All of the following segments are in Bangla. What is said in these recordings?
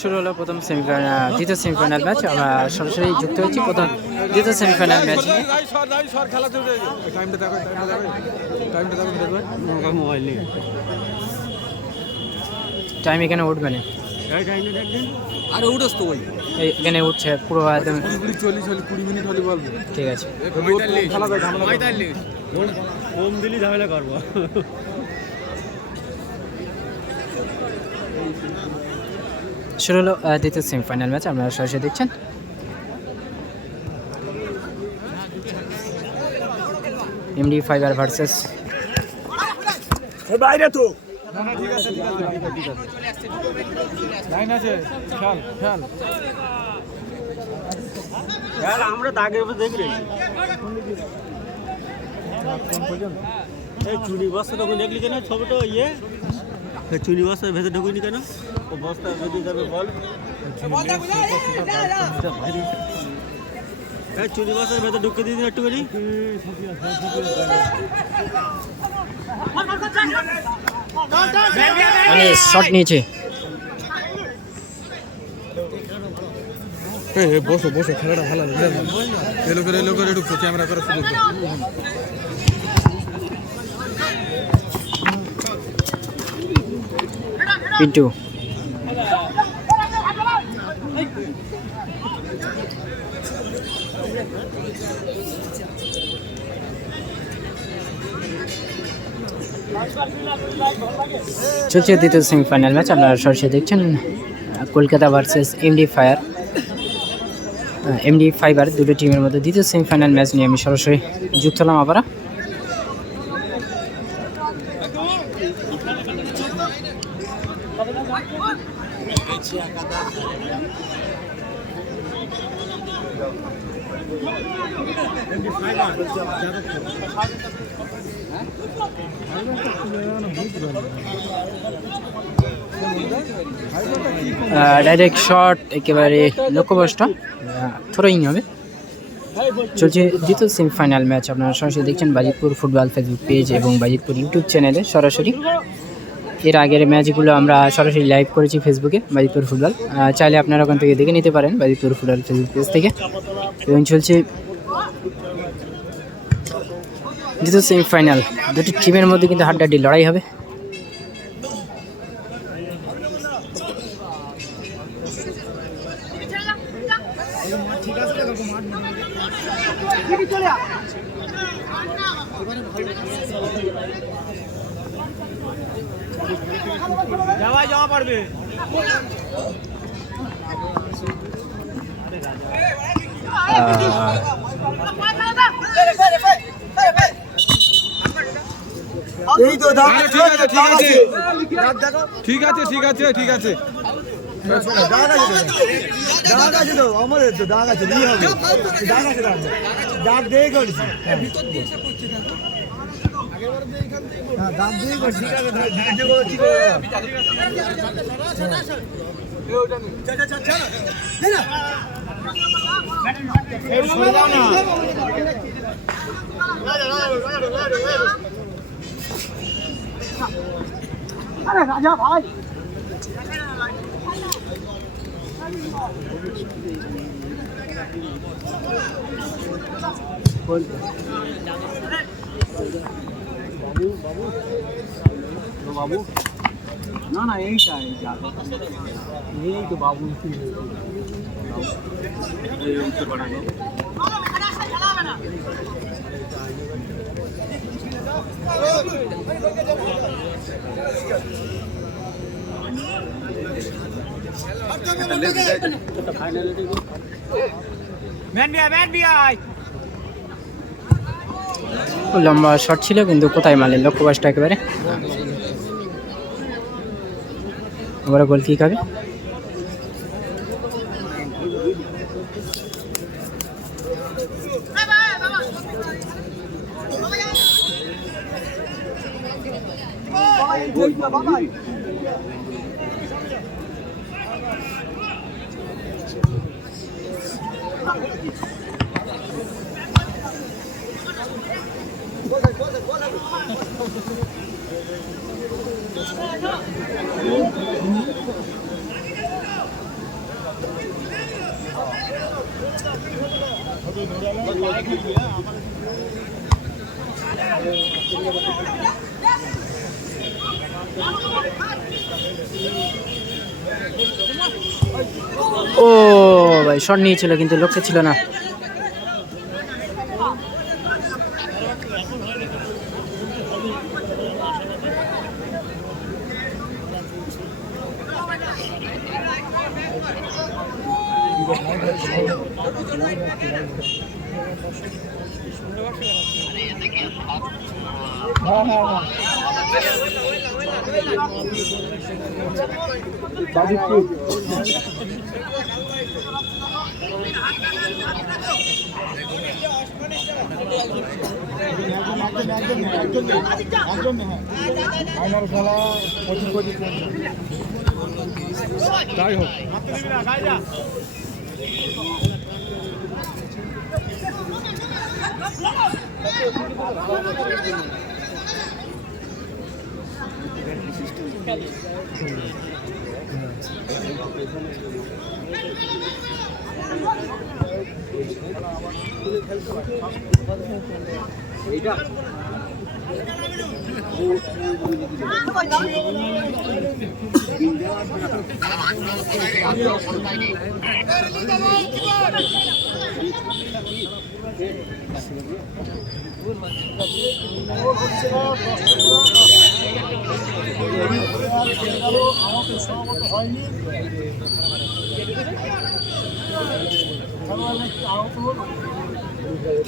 শুরু হলো প্রথম সেমিফাইনাল দ্বিতীয় সেমিফাইনাল ম্যাচ। আমরা সরাসরি যুক্ত হয়েছি প্রথম দ্বিতীয় সেমিফাইনাল ম্যাচ নিয়ে। টাইম এখানে উঠবে না, আরে উঠোস তো ওই এখানে উঠছে পুরো একদম 20 মিনিট হলে বলবো। ঠিক আছে, হোম দিলি ঝামেলা করবো। শুরু হলো দ্বিতীয় সেমিফাইনাল ম্যাচ। আপনারা সরাসরি দেখছেন। এমডি ফাইবার ভার্সেস বাইরে তো আমরা দাগে দেখি চুনি বস্তা তখন দেখলি কেন ছবিটা ইয়ে চুনি বস্তার ভেতরে ঢুকিনি কেন ও বস্তা বেঁধে যাবে বল চুনি বস্তার ভেতরে ঢুকে দিন একটুখানি মানে শট নিয়েছে। বসো বসো খেলাটা ভালো এলো করে ঢুকছো ক্যামেরা করে সুযোগ পিন্টু চলছে দ্বিতীয় সেমিফাইনাল ম্যাচ। আপনারা সরাসরি দেখছেন কলকাতা ভার্সেস এমডি ফাইবার দুটো টিমের মধ্যে দ্বিতীয় সেমিফাইনাল ম্যাচ নিয়ে আমি সরাসরি যুক্ত হলাম আবার। ডাইরেক্ট শট একেবারে লক্ষ্যভ্রষ্ট, থ্রোইং হবে। চলছে দ্বিতীয় সেমিফাইনাল ম্যাচ। আপনারা সরাসরি দেখছেন বাজিতপুর ফুটবল ফেসবুক পেজ এবং বাজিতপুর ইউটিউব চ্যানেলে সরাসরি। এর আগের ম্যাচগুলো আমরা সরাসরি লাইভ করেছি ফেসবুকে বাজিতপুর ফুটবল, চাইলে আপনারা ওখান থেকে দেখে নিতে পারেন বাজিতপুর ফুটবল ফেসবুক পেজ থেকে। এবং চলছে দ্বিতীয় সেমিফাইনাল, দুটি টিমের মধ্যে কিন্তু হাড্ডাহাড্ডি লড়াই হবে। যাওয়া পারবে এই তো ঠিক আছে দাগ আছে তো আমাদের তো দাগ আছে নিয়ে হবে দাগ আছে দাগ দিয়ে করছি দাগ দিয়ে করছি আরে রাজা ভাই বাবু না না এইটা এই তো বাবু লম্বা শট ছিল কিন্তু কোথায় মারলেন, লক্ষ্যবাসটা একেবারে। আবার গোল কিক হবে। ও ভাই শট নিয়েছিল কিন্তু লক্ষ্যে ছিল না। যাই হোক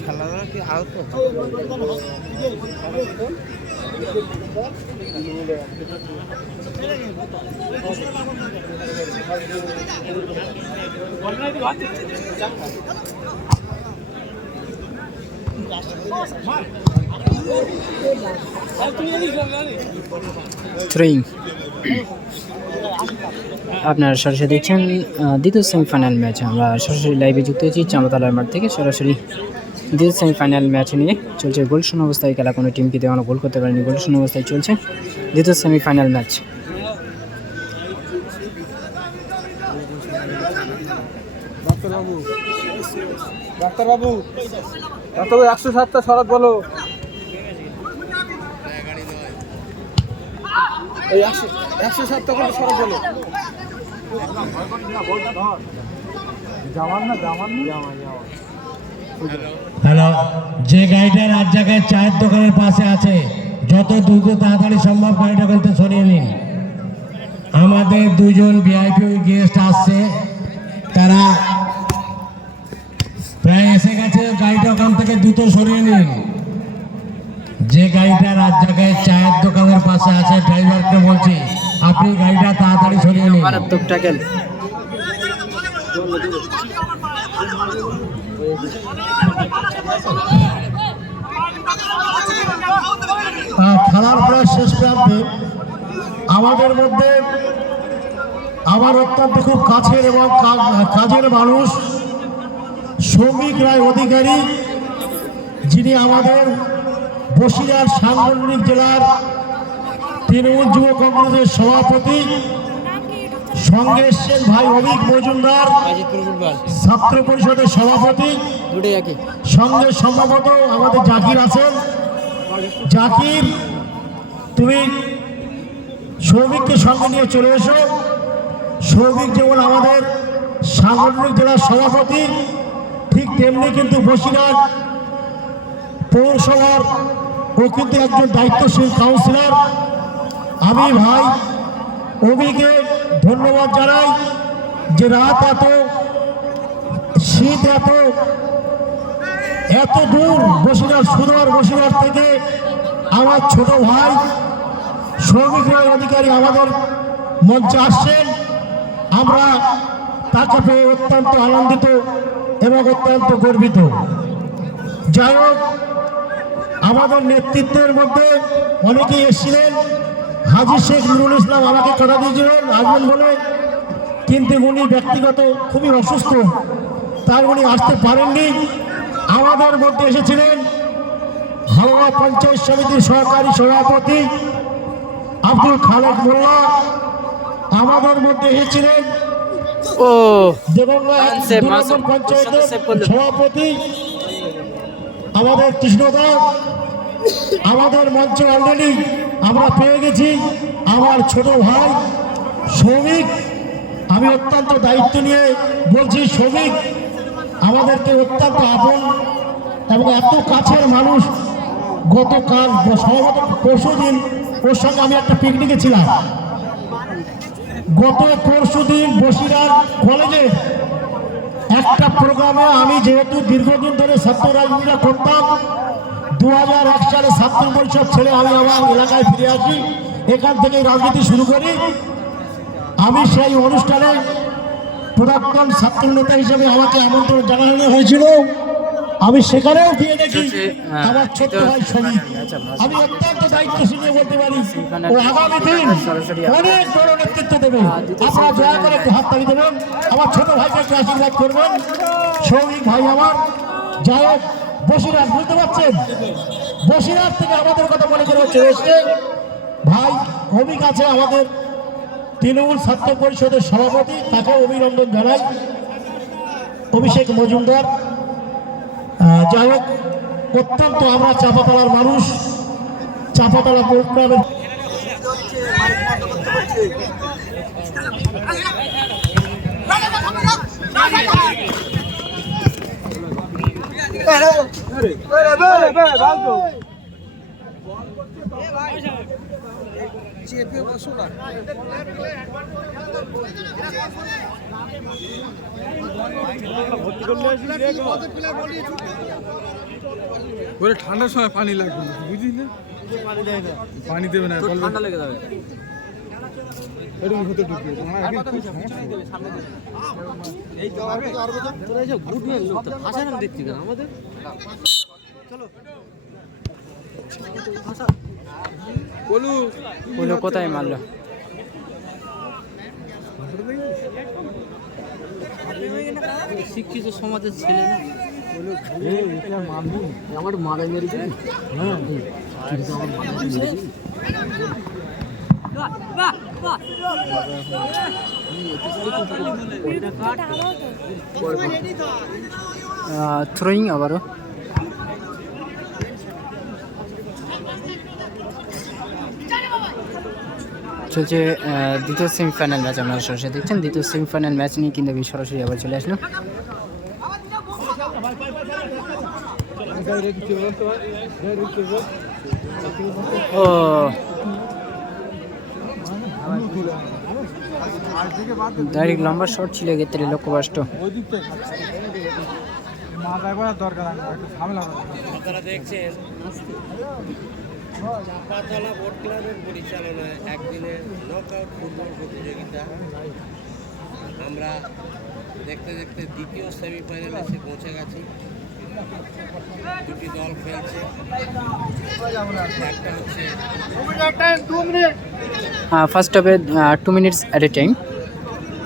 খেলাধুলা কি আহত থ্রোয়িং। আপনারা সরাসরি দেখছেন দ্বিতীয় সেমিফাইনাল ম্যাচ। আমরা সরাসরি লাইভে যুক্ত হয়েছি চামতলার মাঠ থেকে। সরাসরি দ্বিতীয় সেমিফাইনাল ম্যাচ নিয়ে চলছে। গোল শূন্য অবস্থায় খেলা, কোনো টিমকে দেওয়ানো গোল করতে পারেনি। গোল শূন্য অবস্থায় চলছে দ্বিতীয় সেমিফাইনাল ম্যাচ। ডাক্তারবাবু ডাক্তারবাবু ডাক্তারবাবু 107টা সরাত বলো। এই 107টা করে সরাত বলো। হ্যালো, যে গাড়িটা রাত জায়গায় চায়ের দোকানের পাশে আছে, যত দ্রুত তাড়াতাড়ি সম্ভব গাড়িটা বলতে সরিয়ে নিন। আমাদের দুজন ভিআইপি গেস্ট আসছে, তারা প্রায় এসে গেছে। গাড়িটা ওখান থেকে দ্রুত সরিয়ে নিন। যে গাড়িটা রাত জায়গায় চায়ের দোকানের পাশে আছে, ড্রাইভারকে বলছি আপনি গাড়িটা তাড়াতাড়ি সরিয়ে নিন। মারাত্মক ট্যাকেল। খেলার প্রায় শেষ প্রান্তে আমাদের মধ্যে আমার অত্যন্ত খুব কাছের এবং কাজের মানুষ সৌমিক রায় অধিকারী, যিনি আমাদের বসিরহাট সাংগঠনিক জেলার তৃণমূল যুব কংগ্রেসের সভাপতি। সঙ্গে এসছেন ভাই অভিক মজুমদার, ছাত্র পরিষদের সভাপতি। সঙ্গে সম্ভবত আমাদের জাকির আছেন। জাকির, তুমি সৌভিককে সঙ্গে নিয়ে চলে এসো। সৌভিক যেমন আমাদের সাংগঠনিক জেলার সভাপতি, ঠিক তেমনি কিন্তু বসিরহাট পৌরসভার ও কিন্তু একজন দায়িত্বশীল কাউন্সিলর। আমি ভাই অভিকে ধন্যবাদ জানাই যে রাত এত, শীত এত দূর বসিরহাট, সুদূর বসিরহাট থেকে আমার ছোট ভাই সৌমিক রায় অধিকারী আমাদের মঞ্চে আসছেন। আমরা তাকে পেয়ে অত্যন্ত আনন্দিত এবং অত্যন্ত গর্বিত। যাই হোক, আমাদের নেতৃত্বের মধ্যে অনেকেই এসেছিলেন। হাজী শেখ নুরুল ইসলাম আমাকে কথা দিয়েছিলেন আসবেন বলে, কিন্তু উনি ব্যক্তিগত খুবই অসুস্থ, তাই উনি আসতে পারেননি। আমাদের মধ্যে এসেছিলেন হাওড়া পঞ্চায়েত সমিতির সহকারী সভাপতি আব্দুল খালেক মোল্লা। আমাদের মধ্যে এসেছিলেন দেবঙ্গা পঞ্চায়েতের সভাপতি আমাদের কৃষ্ণদা আমাদের মঞ্চে অলরেডি আমরা পেয়ে গেছি আমার ছোট ভাই শ্রমিক। আমি অত্যন্ত দায়িত্ব নিয়ে বলছি, শ্রমিক আমাদেরকে অত্যন্ত আপন এবং এত কাছের মানুষ। গতকাল সম্ভবত পরশু দিন ওর সঙ্গে আমি একটা পিকনিকে ছিলাম। গত পরশু দিন বসিরহাট কলেজে একটা প্রোগ্রামে আমি যেহেতু দীর্ঘদিন ধরে ছাত্র রাজনীতিটা করতাম, 2001 সালে ছাত্র পরিষদ ছেড়ে আমি আমার এলাকায় ফিরে আসি, এখান থেকে রাজনীতি শুরু করি। আমি সেই অনুষ্ঠানে প্রাক্তন ছাত্র নেতা হিসেবে আমাকে আমন্ত্রণ জানানো হয়েছিল। আমি সেখানেও গিয়ে দেখি আমার ছোট্ট ভাই ছবি। আমি অত্যন্ত দায়িত্বশীল বলতে পারি ও আগামী দিন অনেক বড় নেতৃত্ব দেবে। আপনারা দয়া করে একটু হাত তালি দেবেন, আমার ছোট ভাইকে একটু আশীর্বাদ করবেন। সৌমিক ভাই আমার যাই হোক, বসিরহাট বুঝতে পারছেন, বসিরহাট থেকে আমাদের কথা মনে করে হচ্ছে এসছে ভাই অভিক আছে আমাদের তৃণমূল ছাত্র পরিষদের সভাপতি, তাকে অভিনন্দন জানাই, অভিষেক মজুমদার। যাই হোক, অত্যন্ত আমরা চাপাতলার মানুষ, চাপাতলা প্রোগ্রামের ঠান্ডার সময় পানি লাগবে না, বুঝিস না? পানি দেবে না, ঠান্ডা লেগে যাবে। কোথায় মারলো? শিক্ষিত সমাজের ছেলে না, আমার মারা মেরেছে। থ্রোয়িং আবারও চলছে দ্বিতীয় সেমিফাইনাল ম্যাচ। আপনারা সরাসরি দেখছেন দ্বিতীয় সেমিফাইনাল ম্যাচ নিয়ে কিন্তু আমি সরাসরি আবার চলে আসলাম। ও ডাইরেক্ট লম্বা শট ছিল, ক্ষেত্রে লক্ষ্যভ্রষ্ট। আপনারা দেখছেন চাপাতলা বোট ক্লাবের পরিচালনায় একদিনের নকআউট ফুটবল প্রতিযোগিতা। আমরা দেখতে দেখতে দ্বিতীয় সেমিফাইনালে এসে পৌঁছে গেছি। দুটি দল খেলছে, একটা হচ্ছে ফার্স্ট হাফে 2 মিনিটস অ্যাট এ টাইম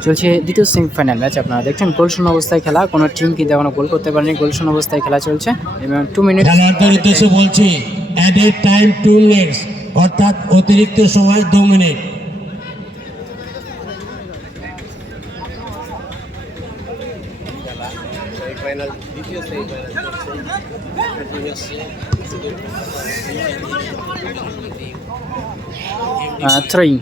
চলছে দ্বিতীয় সেমিফাইনাল ম্যাচ। আপনারা দেখছেন গোলশূন্য অবস্থায় খেলা, কোনো টিম কিন্তু এখনো গোল করতে পারেনি। গোলশূন্য অবস্থায় খেলা চলছে এবং 2 মিনিট খেলার উদ্দেশ্যে বলছি অ্যাডেড টাইম 2 মিনিটস, অর্থাৎ অতিরিক্ত সময় 2 মিনিট। খেলা সেমিফাইনাল, দ্বিতীয় সেমিফাইনাল থ্রোয়িং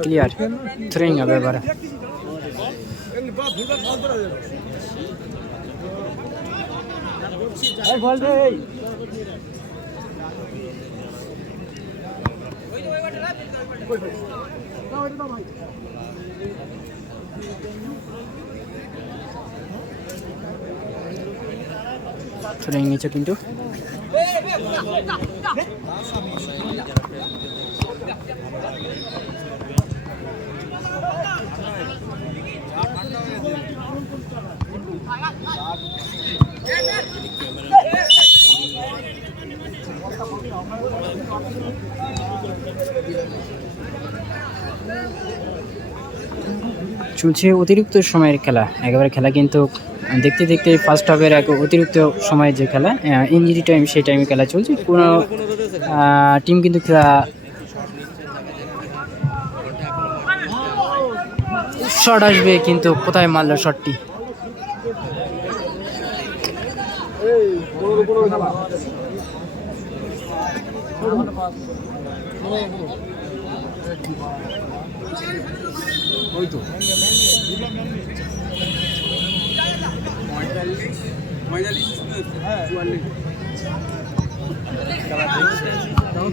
ক্লিয়ার। থ্রোয়িং হবে এবার। থ্রোয়িং নিচে কিন্তু চলছে অতিরিক্ত সময়ের খেলা। একেবারে খেলা কিন্তু দেখতে দেখতে ফার্স্ট হাফের এক অতিরিক্ত সময় যে খেলা ইঞ্জুরি টাইম, সেই টাইমে খেলা চলছে। কোনো টিম কিন্তু খেলা শট আসবে, কিন্তু কোথায় মারলো শটটি?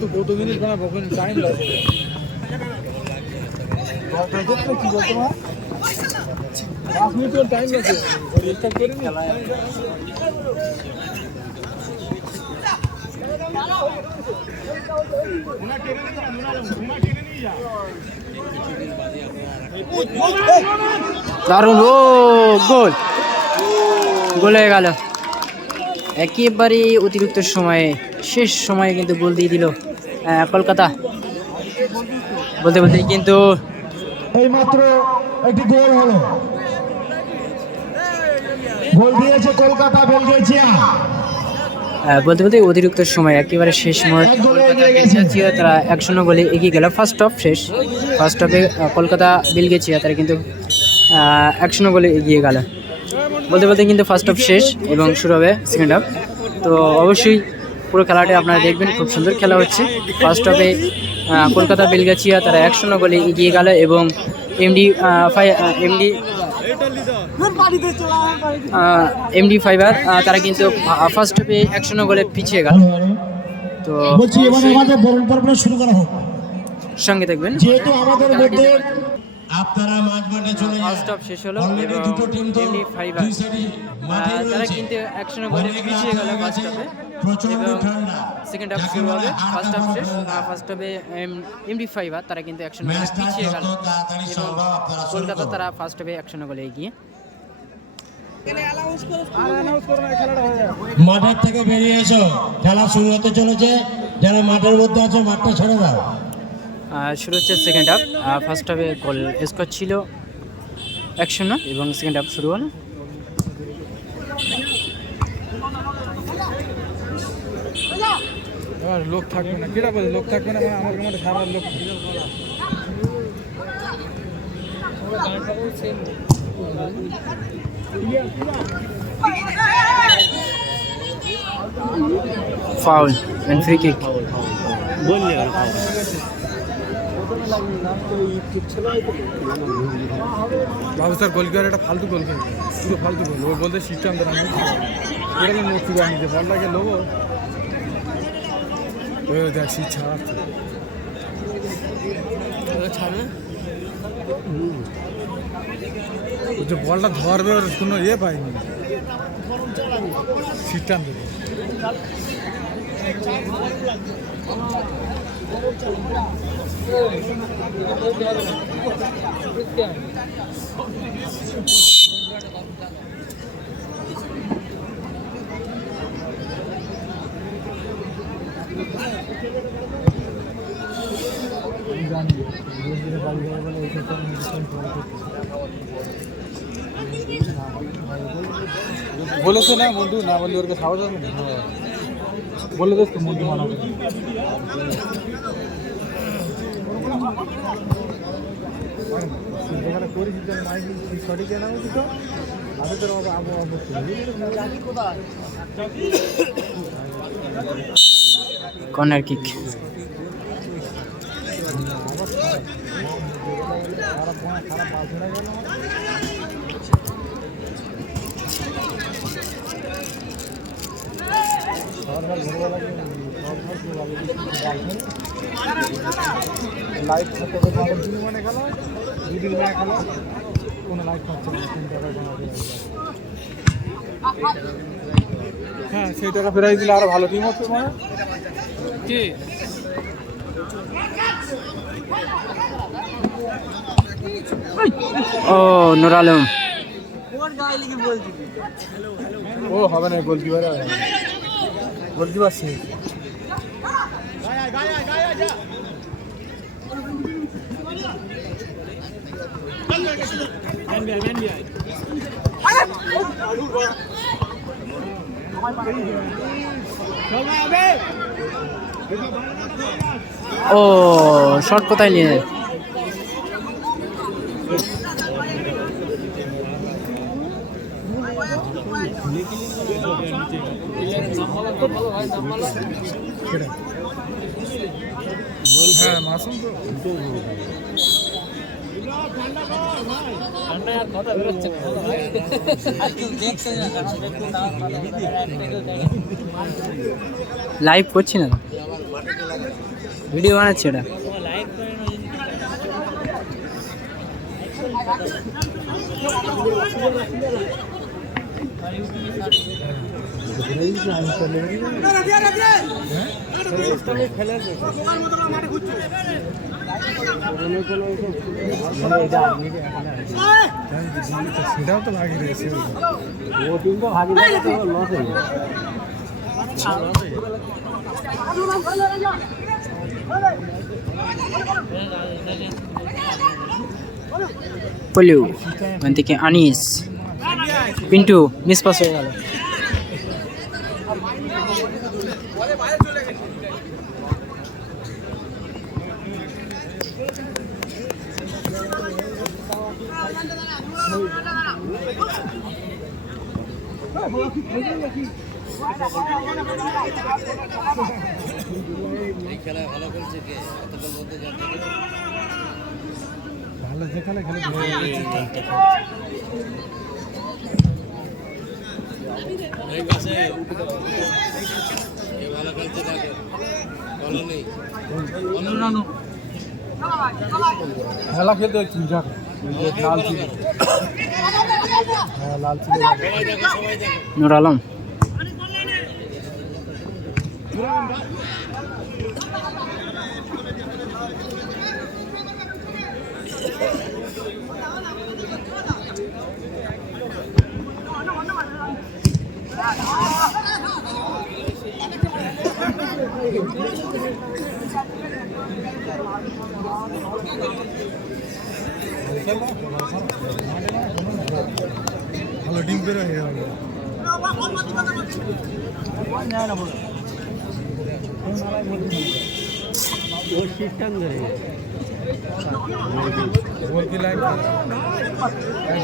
তো কত মিনিট বানাবো, টাইম লাগবে। কি বলতো মা? 5 মিনিট টাইম লাগবে। রিস্টার্ট করে নি। দারুণ, ও গোল, গোল হয়ে গেল একেবারে অতিরিক্ত সময়ে, শেষ সময়ে কিন্তু গোল দিয়ে দিল কলকাতা। বলতে বলতে কিন্তু এই মাত্র একটি গোল হলো, গোল দিয়েছে কলকাতা বেলগেছিয়া। বলতে বলতে অতিরিক্ত সময় একেবারে শেষ মুহূর্তে কলকাতা বেলগেছিয়া তারা 1-0 গোলে এগিয়ে গেল। ফার্স্ট হাফ শেষ, ফার্স্ট হাফে কলকাতা বেলগেছিয়া তারা কিন্তু 1-0 গোলে এগিয়ে গেল। বলতে বলতে কিন্তু ফার্স্ট হাফ শেষ এবং শুরু হবে সেকেন্ড হাফ। তো অবশ্যই পুরো খেলাটি আপনারা দেখবেন, খুব সুন্দর খেলা হচ্ছে। ফার্স্ট হাফে কলকাতা বেলগেছিয়া তারা 1-0 গোলে এগিয়ে গেল এবং এমডি ফাইবার তারা কিন্তু ফার্স্ট হাফে 1-0 গোলে পিছিয়ে গেল। তো বলছি এবার আমাদের বরণ পর্ব শুরু করা হোক, সঙ্গে দেখবেন। যেহেতু আমাদের মধ্যে আপনারা মাঝ মাঠে চলে যান। ফার্স্ট হাফ শেষ হলো এবং এমডি ফাইবার তারা কিন্তু 1-0 গোলে পিছিয়ে গেল ফার্স্ট হাফে এবং সেকেন্ড হাফ শুরু হবে। ফার্স্ট হাফ শেষ, ফার্স্ট হাফে এমডি ফাইবার তারা কিন্তু 1-0 গোলে পিছিয়ে গেল এবং কলকাতা তারা ফার্স্ট হাফে 1-0 গোলে এগিয়ে। মাঠের থেকে বেরিয়ে এসো, খেলা শুরু হতে চলেছে। যারা মাঠের মধ্যে আছে মাঠটা ছেড়ে দাও। শুরু হচ্ছে সেকেন্ড হাফ। ফার্স্ট হাফে গোল স্কোর ছিল 1-0 এবং সেকেন্ড হাফ শুরু হলো। এবার লোক থাকবে না, কিরা বলে লোক থাকবে না, মানে আমার মধ্যে সারা লোক foul and free kick. Babu sir goalkeeper একটা ফালতু গোল খেলছে, পুরো ফালতু গোল। ও বলতে সিস্টেম ধরা নেই, এরকম মূর্তি বানিয়েছে, বলটাকে লোবো ওই দেখ শীত ছাড়াচ্ছে, ছাড়বে যে বলটা ধরবে ওর কোনো ইয়ে পাইনি, সিস্টেম দেবে। বলেছে না বন্ধু, না বললে ওরকে সাহস হবে না। বলে দোস্ত বন্ধু মানাবে যেখানে করেছি সঠিক জানা উচিত তাদের কর্নার কিক। লাইট থাকতে মানে খেলা, দুদিন না খেলা কোনো লাইট থাকছে না, 3 টাকা হ্যাঁ সেই টাকা ফেরাই দিলে আরো ভালো টিম হতো। মানে কি ও নুর আলম, ও হবে না গোলকিপার, গোলকিপার সে ও শর্ট কোথায় নিয়ে হ্যাঁ মাসুম তো লাইভ করছি না, ভিডিও বানাচ্ছি ওটা। সেটাও তো ভাগি রয়েছে পলিউ ওখান থেকে আনিস, পিন্টু মিস পাস হয়ে গেল। এই খেলায় ভালো করছে কে এতক্ষণ মধ্যে যাচ্ছে ভালো যে খেলে খেলে এই পাশে কে ভালো খেলছে দেখো বলো নেই খেলা খেলতে হচ্ছে যাক লাল ছিল, হ্যাঁ লাল ছিল। সবাই দেখো সবাই দেখো নুর আলম ভালো ডিম বেরো হয়ে গেল। গোল की लाइन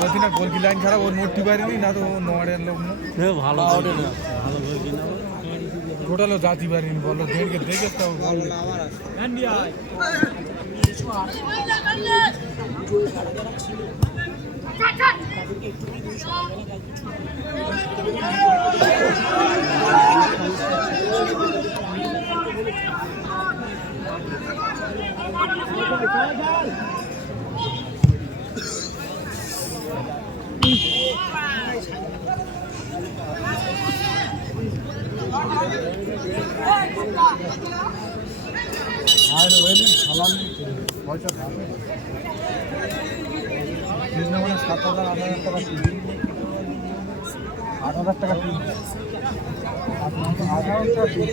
বলছি না গোল की लाइन খারাপ, ওর নোটটি পারিনি না তো নোয়ারের লোক না ভালো ওঠে না ভালো গোল কিনা টোটালও জাতি পারিনি বলো দেখে দেখে তাও গোল আর ওইনি সালাম পয়সা ভাবে তিন মানে 7,000 8,000 টাকা কিন 8,000 টাকা কিন 8,000 টাকা কিন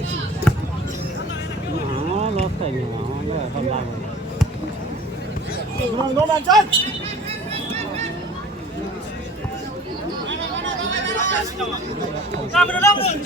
আমার লস তাই না আমাদের এখন লাভ হয়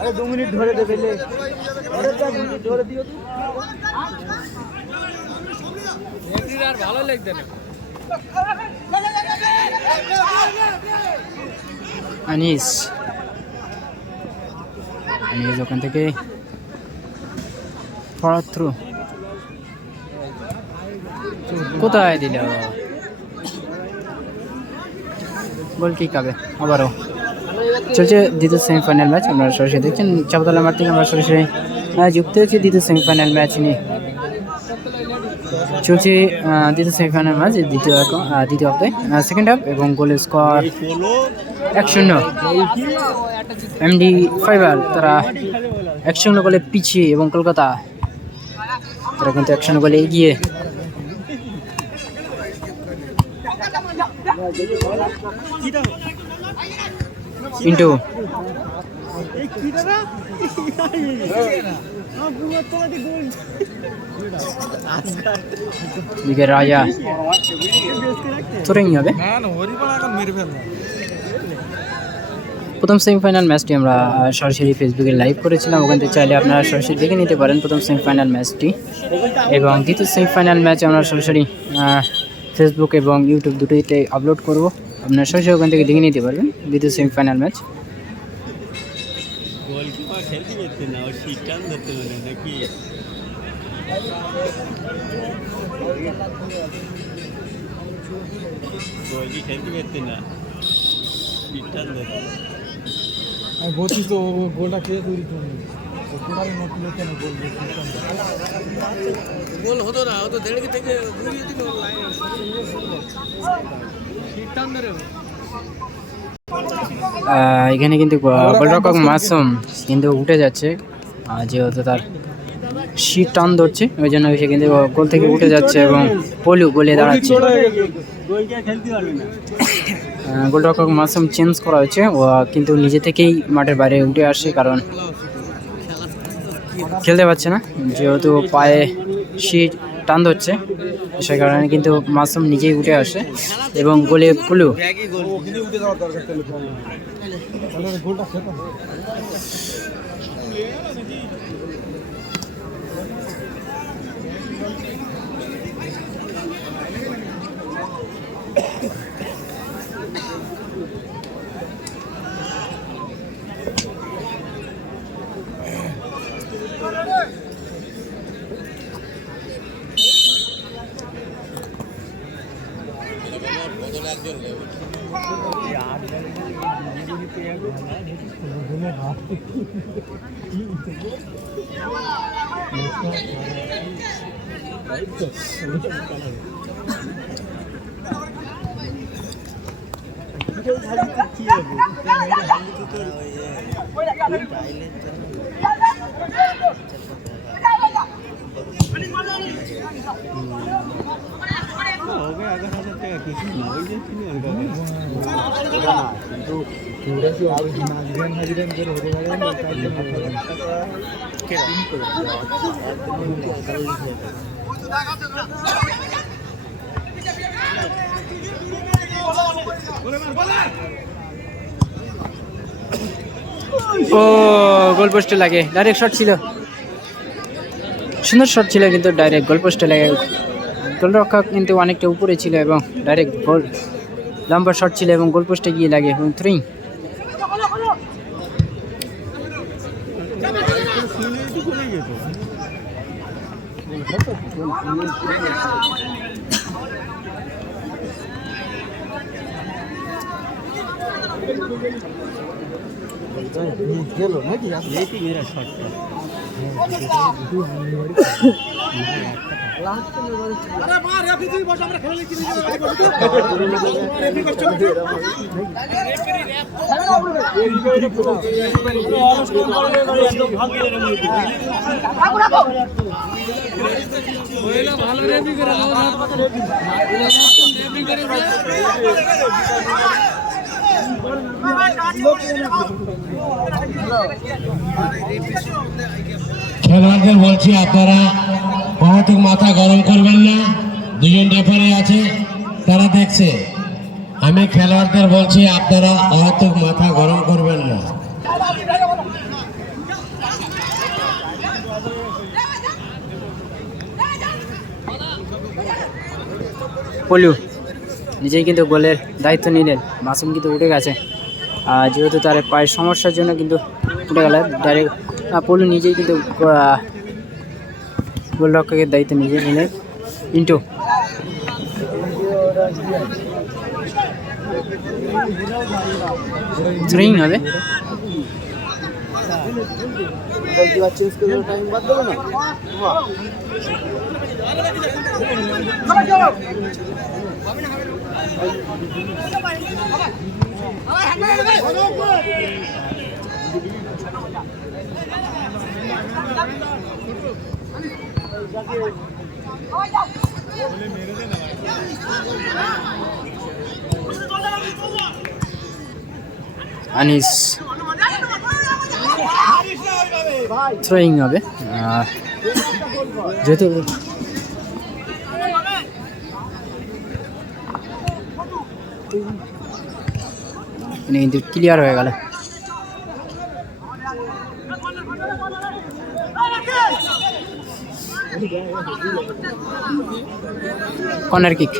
আরে 2 মিনিট ধরে দেবে লে আরে 2 মিনিট ধরে দিও তো আর ভালো লাগছে না আনিস ওখান থেকে ফরওয়ার্ড থ্রু কোথায় দিল গোল কিক হবে আবারও চলছে দ্বিতীয় সেমিফাইনাল ম্যাচ আপনারা সরাসরি দেখছেন চাপতলা মাঠ থেকে আমরা সরাসরি যুক্ত হয়েছি দ্বিতীয় সেমিফাইনাল ম্যাচ নিয়ে চলছে দ্বিতীয় সেমিফাইনাল ম্যাচ দ্বিতীয় অর্ধে সেকেন্ড হাফ এবং গোলের স্কোর 1-0 এমডি ফাইবার তারা 1-0 গোলে পিছিয়ে এবং কলকাতা তারা কিন্তু 1-0 গোলে এগিয়ে ইন্টু দিকে রাজা তোরেই হবে প্রথম সেমিফাইনাল ম্যাচটি আমরা সরাসরি ফেসবুকে লাইভ করেছিলাম ওখান থেকে চাইলে আপনারা সরাসরি দেখে নিতে পারেন প্রথম সেমিফাইনাল ম্যাচটি এবং দ্বিতীয় সেমিফাইনাল ম্যাচ আমরা সরাসরি ফেসবুক এবং ইউটিউব দুটোতে আপলোড করব আপনারা সরাসরি ওখান থেকে দেখে নিতে পারবেন দ্বিতীয় সেমিফাইনাল ম্যাচ আমি বলছি তো গোলটা খেয়ে তৈরি করবো গোল হতো না হতো দেড় থেকে ঘুরিয়ে দিল এখানে কিন্তু গোলরক্ষক মাসুম কিন্তু উঠে যাচ্ছে যেহেতু তার শীত টান ধরছে ওই জন্য সে কিন্তু গোল থেকে উঠে যাচ্ছে এবং পলু গোলে দাঁড়াচ্ছে গোলরক্ষক মাসুম চেঞ্জ করা হয়েছে ও কিন্তু নিজে থেকেই মাঠের বাইরে উঠে আসে কারণ খেলতে পারছে না যেহেতু পায়ে শীত টান ধরছে সে কারণে কিন্তু মাসুম নিজেই উঠে আসে এবং গোলে পলু ও গোল পোস্টে লাগে ডাইরেক্ট শট ছিল সুন্দর শট ছিল কিন্তু ডাইরেক্ট গোল পোস্টে লাগে গোলরক্ষক কিন্তু অনেকটা উপরে ছিল এবং ডাইরেক্ট গোল লম্বা শট ছিল এবং গোল পোস্টে গিয়ে লাগে এবং 3 গেল নাকি এইটি মেরা শটটা খেলোয়াড়দের বলছি আপনারা অহেতুক মাথা গরম করবেন না, দুজন রেফারি আছে তারা দেখছে। আমি খেলোয়াড়দের বলছি আপনারা অহেতুক মাথা গরম করবেন না। পলু নিজেই কিন্তু গোলের দায়িত্ব নিলেন। মাসুম কিন্তু উঠে গেছে, যেহেতু তার পায়ের সমস্যার জন্য কিন্তু উঠে গেল ডাইরেক্ট। পলু নিজেই কিন্তু গোলরক্ষকের দায়িত্ব নিজে নিলেন। ইন্টু থ্রোইং হবে। চেঞ্জ করে টাইম বাদ দেবো না। আনিস থ্রোয়িং হবে, যেহেতু কিন্তু ক্লিয়ার হয়ে গেল। Corner kick.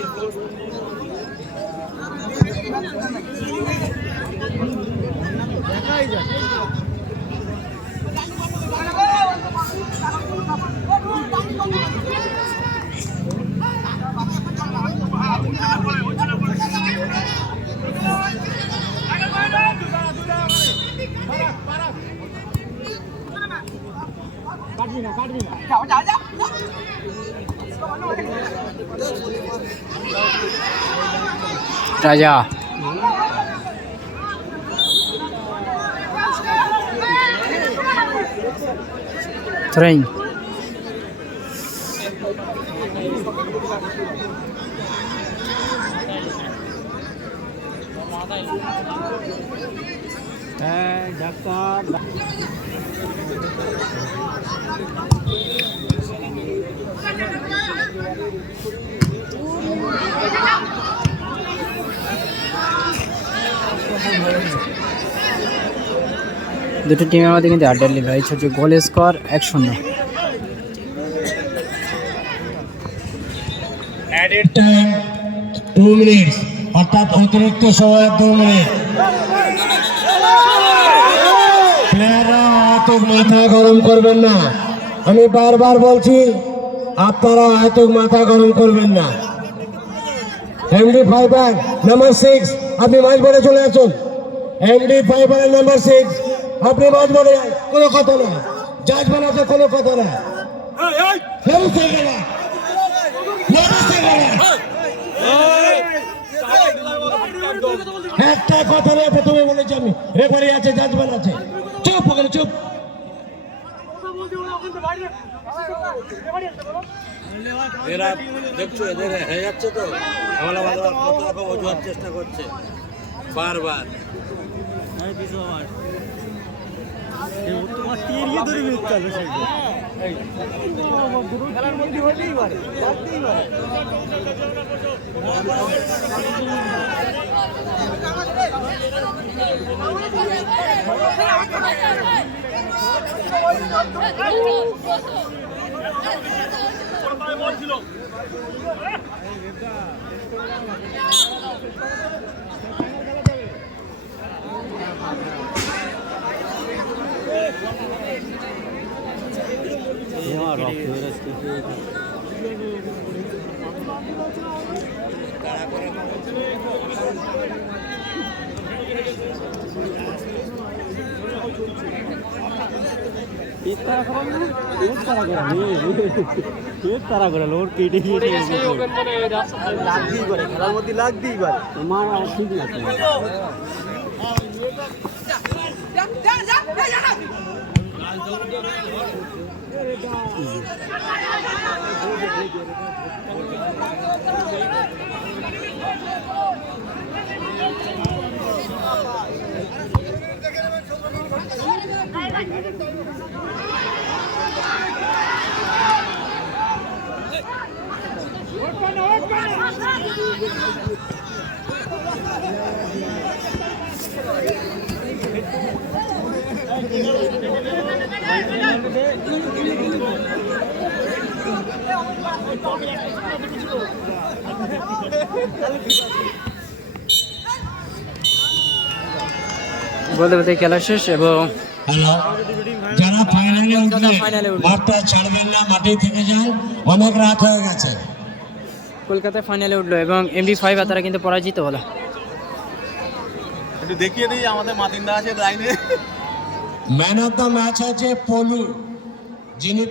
রাজা থ্রোয়িং। ডাক্তার দুটো টিমের মধ্যে কিন্তু আড্ডালি লড়াই চলছে। Goal score 1-0। Added time 2 minute, অর্থাৎ অতিরিক্ত সময় 2 মিনিট। প্লেয়াররা অহেতুক মাথা গরম করবেন না, আমি বারবার বলছি আপনারা অহেতুক মাথা গরম করবেন না। এমডি ফাইবার নাম্বার 6 আপনি মাঝ বলে চলে আসুন। এমডি ফাইবার নাম্বার 6 আপনি মাঝ বলে, কোনো কথা না, জাজ বানাতে কোনো কথা না। একটা কথা নয়, প্রথমে বলেছি আমি রেফারি আছে, জাজম্যান আছে। চুপ ওখানে চুপ। এরা দেখছো এদের হয়ে যাচ্ছে তো, আমরা কত রকম অজুহাত চেষ্টা করছে বারবার। খেলার মধ্যে হলেই পারে, বাড়তেই পারে। খেলার মধ্যে লাগতেই পারে বলতে বলতে খেলা শেষ এবং হ্যালো, যারা ফাইনালে উঠলে ফাইনালে উঠলো। মাঠটা ছাড়বেন না, মাঠে থেকে যান, অনেক রাত হয়ে গেছে। কলকাতা ফাইনালে উঠলো এবং MD5 তারা কিন্তু পরাজিত হলো। একটু দেখিয়ে দিই আমাদের মাতিন্দা আছে লাইনে ম্যান অফ দ্য ম্যাচ আছে পলু, যিনি